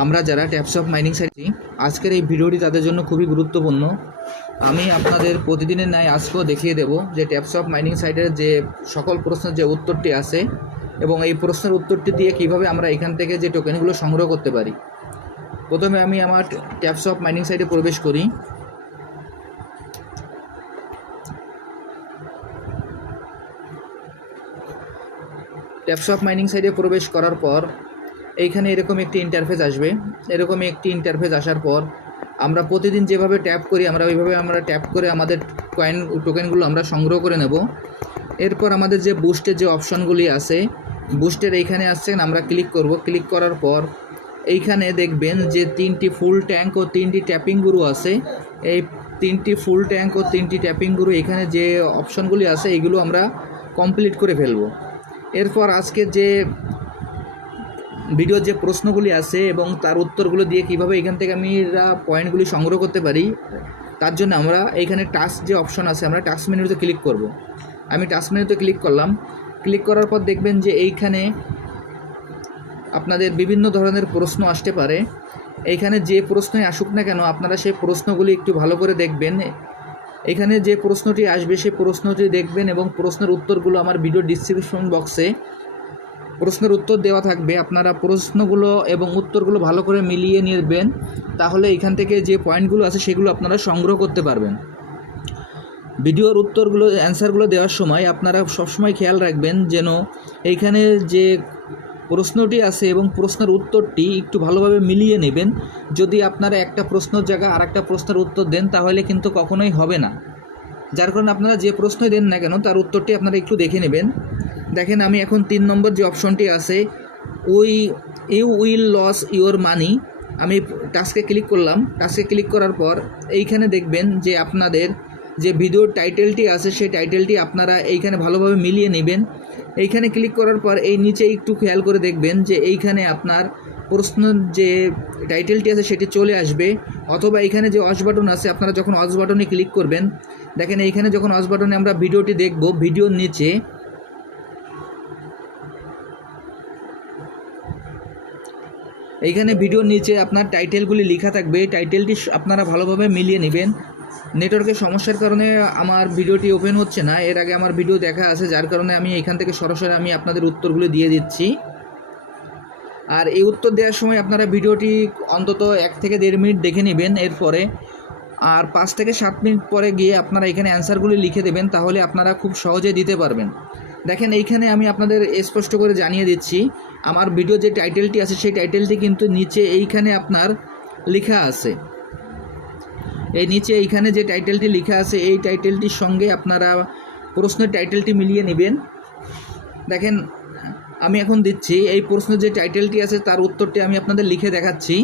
আমরা যারা taps of mining site আজকের এই ভিডিওটি তাদের জন্য খুবই গুরুত্বপূর্ণ। আমি আপনাদের প্রতিদিনের ন্যায় আজকেও দেখিয়ে দেব যে ট্যাপস অফ মাইনিং সাইটের যে সকল প্রশ্নের যে উত্তরটি আছে এবং এই প্রশ্নের উত্তরটি দিয়ে কিভাবে আমরা এখান থেকে যে টোকেনগুলো সংগ্রহ করতে পারি। প্রথমে আমি আমার ট্যাপস অফ মাইনিং সাইটে প্রবেশ করি। ট্যাপস অফ মাইনিং সাইটে প্রবেশ করার পর এইখানে এরকম একটি ইন্টারফেস আসবে। এরকম একটি ইন্টারফেস আসার পর আমরা প্রতিদিন যেভাবে ট্যাপ করি ওইভাবে আমরা ট্যাপ করে আমাদের টোকেনগুলো আমরা সংগ্রহ করে নেব। এরপর আমাদের যে বুস্টের যে অপশনগুলি আছে, বুস্টের এইখানে আসছেন আমরা ক্লিক করব। ক্লিক করার পর এইখানে দেখবেন যে 3টি ফুল ট্যাঙ্ক ও 3টি ট্যাপিং গুরু আছে। এই 3টি ফুল ট্যাঙ্ক ও 3টি ট্যাপিং গুরু এখানে যে অপশনগুলি আছে এইগুলো আমরা কমপ্লিট করে ফেলব। এরপর আজকে যে ভিডিওর যে প্রশ্নগুলি আছে এবং তার উত্তরগুলো দিয়ে কিভাবে এখান থেকে আমরা পয়েন্টগুলি সংগ্রহ করতে পারি, তার জন্য আমরা এইখানে টাস্ক যে অপশন আছে আমরা টাস্ক মেনুতে ক্লিক করব। আমি টাস্ক মেনুতে ক্লিক করলাম। ক্লিক করার পর দেখবেন যে এইখানে আপনাদের বিভিন্ন ধরনের প্রশ্ন আসতে পারে। এইখানে যে প্রশ্নই আসুক না কেন আপনারা সেই প্রশ্নগুলি একটু ভালো করে দেখবেন। এখানে যে প্রশ্নটি আসবে সেই প্রশ্নটি দেখবেন এবং প্রশ্নের উত্তরগুলো আমার ভিডিও ডিসক্রিপশন বক্সে প্রশ্নের উত্তর দেওয়া থাকবে। আপনারা প্রশ্নগুলো এবং উত্তরগুলো ভালো করে মিলিয়ে নেবেন, তাহলে এখান থেকে যে পয়েন্টগুলো আছে সেগুলো আপনারা সংগ্রহ করতে পারবেন। ভিডিওর উত্তরগুলো অ্যান্সারগুলো দেওয়ার সময় আপনারা সবসময় খেয়াল রাখবেন যেন এইখানে যে প্রশ্নটি আছে এবং প্রশ্নের উত্তরটি একটু ভালোভাবে মিলিয়ে নেবেন। যদি আপনারা একটা প্রশ্নের জায়গায় আর একটা প্রশ্নের উত্তর দেন তাহলে কিন্তু কখনোই হবে না। যার কারণে আপনারা যে প্রশ্নই দেন না কেন তার উত্তরটি আপনারা একটু দেখে নেবেন। দেখেন আমি এখন 3 নম্বর যে অপশনটি আছে you will lose your money, আমি টাস্কে ক্লিক করলাম। টাস্কে ক্লিক করার পর এইখানে দেখবেন যে আপনাদের যে ভিডিওর টাইটেলটি আছে সেই টাইটেলটি আপনারা এইখানে ভালোভাবে মিলিয়ে নেবেন। এইখানে ক্লিক করার পর এই নিচে একটু খেয়াল করে দেখবেন যে এইখানে আপনার প্রশ্নের যে টাইটেলটি আছে সেটি চলে আসবে, অথবা এইখানে যে ওয়াচ বাটন আছে আপনারা যখন ওয়াচ বাটনে ক্লিক করবেন, দেখেন এইখানে যখন ওয়াচ বাটনে আমরা ভিডিওটি দেখব, ভিডিওর নিচে এইখানে ভিডিওর নিচে আপনার টাইটেলগুলি লেখা থাকবে। টাইটেলটি আপনারা ভালোভাবে মিলিয়ে নেবেন। নেটওয়ার্কের সমস্যার কারণে আমার ভিডিওটি ওপেন হচ্ছে না, এর আগে আমার ভিডিও দেখা আছে, যার কারণে আমি এখান থেকে সরাসরি আমি আপনাদের উত্তরগুলো দিয়ে দিচ্ছি। আর এই উত্তর দেওয়ার সময় আপনারা ভিডিওটি অন্তত 1 থেকে 1.5 মিনিট দেখে নেবেন। এরপরে আর 5 থেকে 7 মিনিট পরে গিয়ে আপনারা এখানে অ্যান্সারগুলি লিখে দেবেন, তাহলে আপনারা খুব সহজে দিতে পারবেন। দেখেন এইখানে আমি আপনাদের স্পষ্ট করে জানিয়ে দিচ্ছি, আমার ভিডিও যে টাইটেলটি আছে সেই টাইটেলটি কিন্তু নিচে এইখানে আপনার লেখা আছে। এই নিচে এইখানে যে টাইটেলটি লেখা আছে এই টাইটেলটির সঙ্গে আপনারা প্রশ্নের টাইটেলটি মিলিয়ে নেবেন। দেখেন আমি এখন দিচ্ছি এই প্রশ্নের যে টাইটেলটি আছে তার উত্তরটি আমি আপনাদের লিখে দেখাচ্ছি।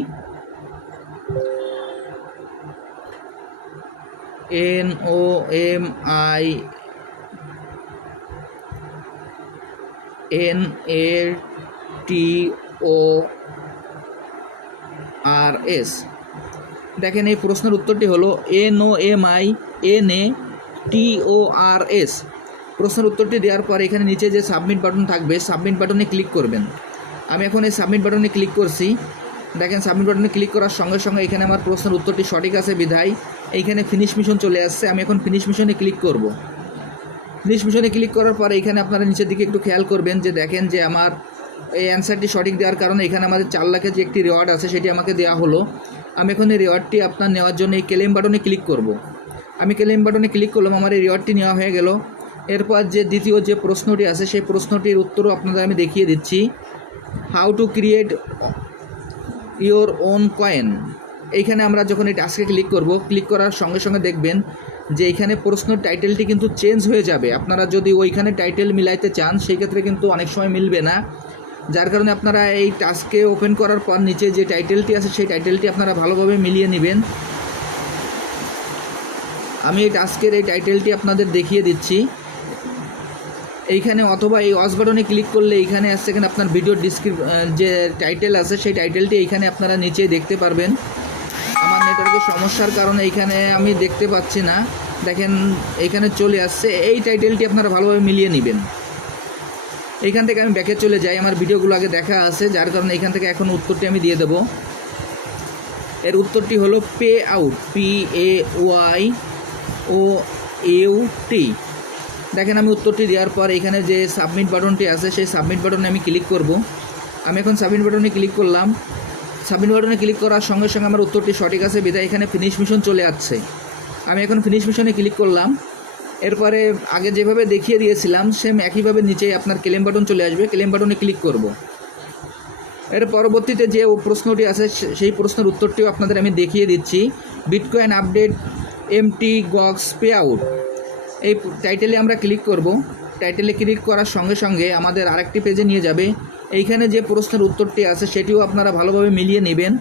NOMINATORS। দেখেন এই প্রশ্নের উত্তরটি হলো NOMINATORS। প্রশ্নের উত্তরটি দেওয়ার পর এখানে নিচে যে সাবমিট বাটন থাকবে সাবমিট বাটনে ক্লিক করবেন। আমি এখন এই সাবমিট বাটনে ক্লিক করছি। দেখেন সাবমিট বাটনে ক্লিক করার সঙ্গে সঙ্গে এখানে আমার প্রশ্নের উত্তরটি সঠিক আছে বিধায় এইখানে ফিনিশ মিশন চলে আসছে। আমি এখন ফিনিশ মিশনে ক্লিক করব। ফিনিশ মিশনে ক্লিক করার পর এখানে আপনারা নিচের দিকে একটু খেয়াল করবেন যে দেখেন যে আমার এই অ্যান্সারটি সঠিক দেওয়ার কারণে এখানে আমাদের 4 লাখের যে একটি রিওয়ার্ড আছে সেটি আমাকে দেওয়া হলো। আমি এখন এই রিওয়ার্ডটি আপনার নেওয়ার জন্য এই ক্লেম বাটনে ক্লিক করব। আমি ক্লেম বাটনে ক্লিক করলাম, আমার এই রিওয়ার্ডটি নেওয়া হয়ে গেল। এরপর যে দ্বিতীয় যে প্রশ্নটি আছে সেই প্রশ্নটির উত্তরও আপনাদের আমি দেখিয়ে দিচ্ছি। How to create your own coin. এইখানে আমরা যখন এই টাস্কে ক্লিক করব, ক্লিক করার সঙ্গে সঙ্গে দেখবেন যে এইখানে প্রশ্নের টাইটেলটি কিন্তু চেঞ্জ হয়ে যাবে। আপনারা যদি ওইখানে টাইটেল মিলাইতে চান সেই ক্ষেত্রে কিন্তু অনেক সময় মিলবে না, যার কারণে আপনারা এই টাস্কে ওপেন করার পর নিচে যে টাইটেলটি আছে সেই টাইটেলটি আপনারা ভালোভাবে মিলিয়ে নেবেন। আমি এই টাস্কের এই টাইটেলটি আপনাদের দেখিয়ে দিচ্ছি এইখানে, অথবা এই ওয়াচ বাটনে ক্লিক করলে এইখানে আসছে এখানে আপনার ভিডিও যে টাইটেল আছে সেই টাইটেলটি এইখানে আপনারা নিচে দেখতে পারবেন। আমার নেটওয়ার্কের সমস্যার কারণে এইখানে আমি দেখতে পাচ্ছি না, দেখেন এইখানে চলে আসছে। এই টাইটেলটি আপনারা ভালোভাবে মিলিয়ে নেবেন। এইখান থেকে আমি ব্যাকে চলে যাই, আমার ভিডিওগুলো আগে দেখা আছে, যার কারণে এইখান থেকে এখন উত্তরটি আমি দিয়ে দেবো। এর উত্তরটি হলো পে আউট, PAYOUT। দেখেন আমি উত্তরটি দেওয়ার পর এখানে যে সাবমিট বাটনটি আছে সেই সাবমিট বাটনে আমি ক্লিক করব। আমি এখন সাবমিট বাটনে ক্লিক করলাম। সাবমিট বাটনে ক্লিক করার সঙ্গে সঙ্গে আমার উত্তরটি সঠিক আছে বিধায় এখানে ফিনিশ মিশন চলে আসছে। আমি এখন ফিনিশ মিশনে ক্লিক করলাম। এরপরে আগে যেভাবে দেখিয়ে দিয়েছিলাম সেম একইভাবে নিচেই আপনার ক্লেম বাটন চলে আসবে, ক্লেম বাটনে ক্লিক করব। এর পরবর্তীতে যে প্রশ্নটি আছে সেই প্রশ্নের উত্তরটিও আপনাদের আমি দেখিয়ে দিচ্ছি। Bitcoin update MT-GOX pay out, এই টাইটেলে আমরা ক্লিক করব। টাইটেলে ক্লিক করার সঙ্গে সঙ্গে আমাদের আরেকটি পেজে নিয়ে যাবে। এইখানে যে প্রশ্নের উত্তরটি আছে সেটিও আপনারা ভালোভাবে মিলিয়ে নেবেন,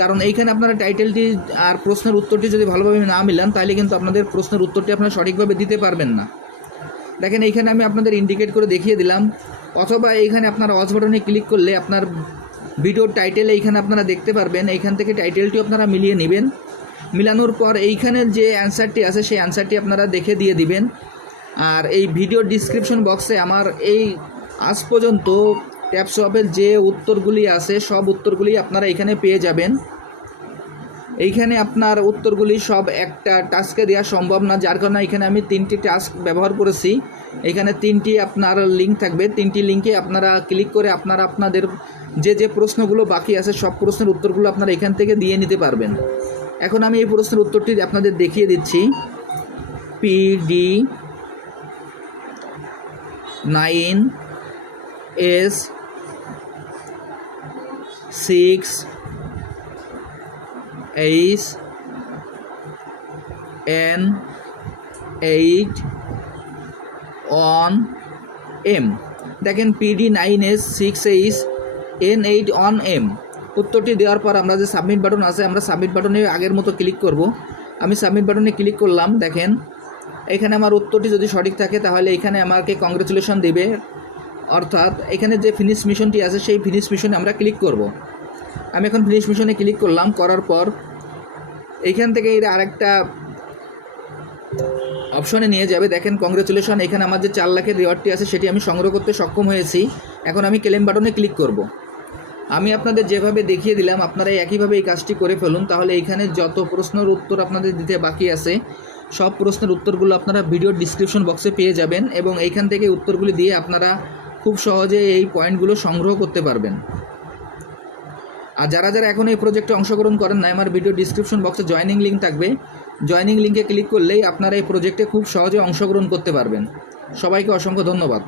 কারণ এইখানে আপনারা টাইটেলটি আর প্রশ্নের উত্তরটি যদি ভালোভাবে না মিলান তাহলে কিন্তু আপনাদের প্রশ্নের উত্তরটি আপনারা সঠিকভাবে দিতে পারবেন না। দেখেন এইখানে আমি আপনাদের ইন্ডিকেট করে দেখিয়ে দিলাম, অথবা এইখানে আপনারা ওয়াচ বাটনে ক্লিক করলে আপনার ভিডিওর টাইটেল এইখানে আপনারা দেখতে পারবেন। এইখান থেকে টাইটেলটিও আপনারা মিলিয়ে নেবেন। মিলানোর পর এইখানে যে অ্যান্সারটি আছে সেই অ্যান্সারটি আপনারা দেখে দিয়ে দিবেন। আর এই ভিডিও ডিসক্রিপশন বক্সে আমার এই আজ পর্যন্ত ট্যাপসপের যে উত্তরগুলি আছে সব উত্তরগুলি আপনারা এখানে পেয়ে যাবেন। এইখানে আপনার উত্তরগুলি সব একটা টাস্কে দেওয়া সম্ভব না, যার কারণে এখানে আমি 3টি টাস্ক ব্যবহার করেছি। এখানে 3টি আপনার লিঙ্ক থাকবে, 3টি লিঙ্কে আপনারা ক্লিক করে আপনারা আপনাদের যে প্রশ্নগুলো বাকি আছে সব প্রশ্নের উত্তরগুলো আপনারা এখান থেকে দিয়ে নিতে পারবেন। এখন আমি এই প্রশ্নের উত্তরটি আপনাদের দেখিয়ে দিচ্ছি। PD9S6N8ON-M। দেখেন PD9S6N8ON-M উত্তরটি দেওয়ার পর আমরা যে সাবমিট বাটন আছে আমরা সাবমিট বাটনে আগের মতো ক্লিক করব। আমি সাবমিট বাটনে ক্লিক করলাম। দেখেন এখানে আমার উত্তরটি যদি সঠিক থাকে তাহলে এখানে আমাকে কংগ্রেচুলেশন দেবে, অর্থাৎ এখানে যে ফিনিশ মিশনটি আছে সেই ফিনিশ মিশনে আমরা ক্লিক করব। আমি এখন ফিনিশ মিশনে ক্লিক করলাম। করার পর এইখান থেকে এর আরেকটা অপশনে নিয়ে যাবে। দেখেন কংগ্রেচুলেশন, এখানে আমার যে 4 লাখের রিওয়ার্ডটি আছে সেটি আমি সংগ্রহ করতে সক্ষম হয়েছি। এখন আমি ক্লেম বাটনে ক্লিক করব। আমি আপনাদের যেভাবে দেখিয়ে দিলাম আপনারা একইভাবে এই কাজটি করে ফেলুন, তাহলে এইখানে যত প্রশ্নের উত্তর আপনাদের দিতে বাকি আছে সব প্রশ্নের উত্তরগুলো আপনারা ভিডিওর ডিসক্রিপশন বক্সে পেয়ে যাবেন এবং এইখান থেকে উত্তরগুলি দিয়ে আপনারা খুব সহজে এই পয়েন্টগুলো সংগ্রহ করতে পারবেন। আর যারা যারা এখন এই প্রজেক্টে অংশগ্রহণ করেন না, আমার ভিডিও ডিসক্রিপশন বক্সে জয়েনিং লিঙ্ক থাকবে, জয়েনিং লিঙ্কে ক্লিক করলেই আপনারা এই প্রজেক্টে খুব সহজে অংশগ্রহণ করতে পারবেন। সবাইকে অসংখ্য ধন্যবাদ।